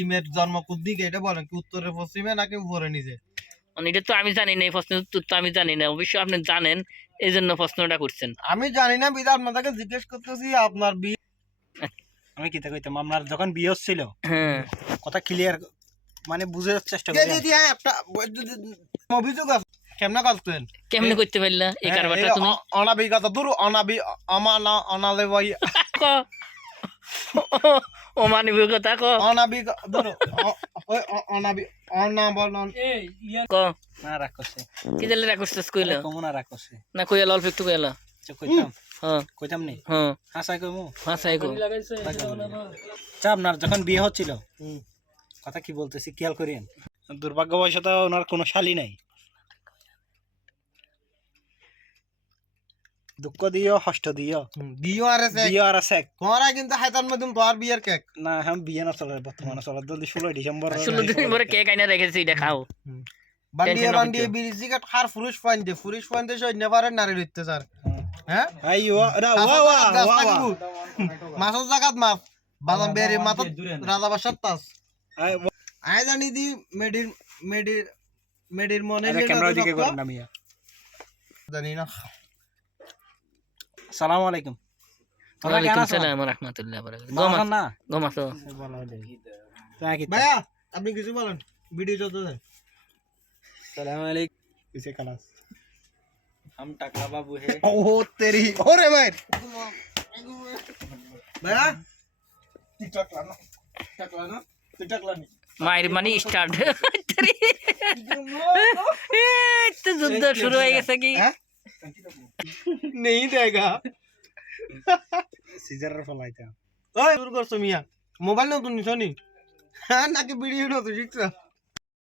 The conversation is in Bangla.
ডিমের জন্ম কোন দিকে এটা বলেন, কি উত্তরে পশ্চিমে নাকি উপরে নিচে? মানে এটা তো আমি জানি না, এই প্রশ্নের উত্তর তো আমি জানি না, অবশ্যই আপনি জানেন, এই জন্য প্রশ্নটা করছেন। আমি জানি না বিধান আপনাকে জিজ্ঞেস করতেছি আপনার বিয়ে। আমি কি কইতাম আপনার যখন বিয়ে হচ্ছিল হ্যাঁ কথা ক্লিয়ার মানে বুঝার চেষ্টা কে করেন। যদি একটা অভিযোগ আছে কেমনে করতেন? কেমনে করতে পারলা এই কারবারটা তুমি? অনাবিকতা দূর অমানা অনালে ভাই ও মানবিকতা ক অনাবিক দূর অনাবি অনাবলন ক না রাগ করছে কি দিলে রাখছিস কইলা কমন রাগ করছে না কইলা অল্প একটু কইলা? আচ্ছা কইতাম হ্যাঁ কইতাম নি হ্যাঁ হাসাই কইমু হাসাই কো। আচ্ছা আপনার যখন বিয়ে হচ্ছিল কথা কি বলতেছি খেয়াল করেন। দুর্ভাগ্যবশত ওনার কোনো শালি নাই। দুঃখ দিও হষ্ট দিও দিও আর আছে দিও আর আছে তোরা কিন্তু হাইতান মধ্যম তোর বিয়ের কেক না হ্যাঁ বিয়ে না চলে বর্তমানে চলে জলদি 16 ডিসেম্বর 16 দিন পরে কেক আইনা রেখেছি, এটা খাও। বান্ডিয়ে Tension বান্ডিয়ে হইতো। বিড়ি সিগারেট খার ফুরিশ পয়েন্ট সই নেভারে নারী লইতে স্যার। হ্যাঁ আইও রা ওয়া ওয়া ওয়া মাসুদ জাকাত মাফ বাদাম বেরি মাথা রাজা বাসার তাস আই আই জানি দি মেডির মেডির মেডির মনে ক্যামেরা দিকে করেন না মিয়া। জানি না। আসসালামু আলাইকুম। ওয়ালাইকুম আসসালাম ওয়া রাহমাতুল্লাহি ওয়া বারাকাতুহু। গমাস না গমাসো ভাইয়া আপনি কিছু বলেন ভিডিও যত দেন। আসসালামু আলাইকুম কিসে ক্লাস हम टकला बाबू है। ও তেরি ওরে ভাই ভাইয়া টিকটক লানো টিকটক লানি মায়ের মানে স্টার্ট তো যুদ্ধ শুরু হয়ে গেছে কি? नहीं देगा सीजर फलाइता ओए শুরু করছো মিয়া মোবাইল নতুন নিছো নি? হ্যাঁ নাকি ভিডিও নতুন শিখছো?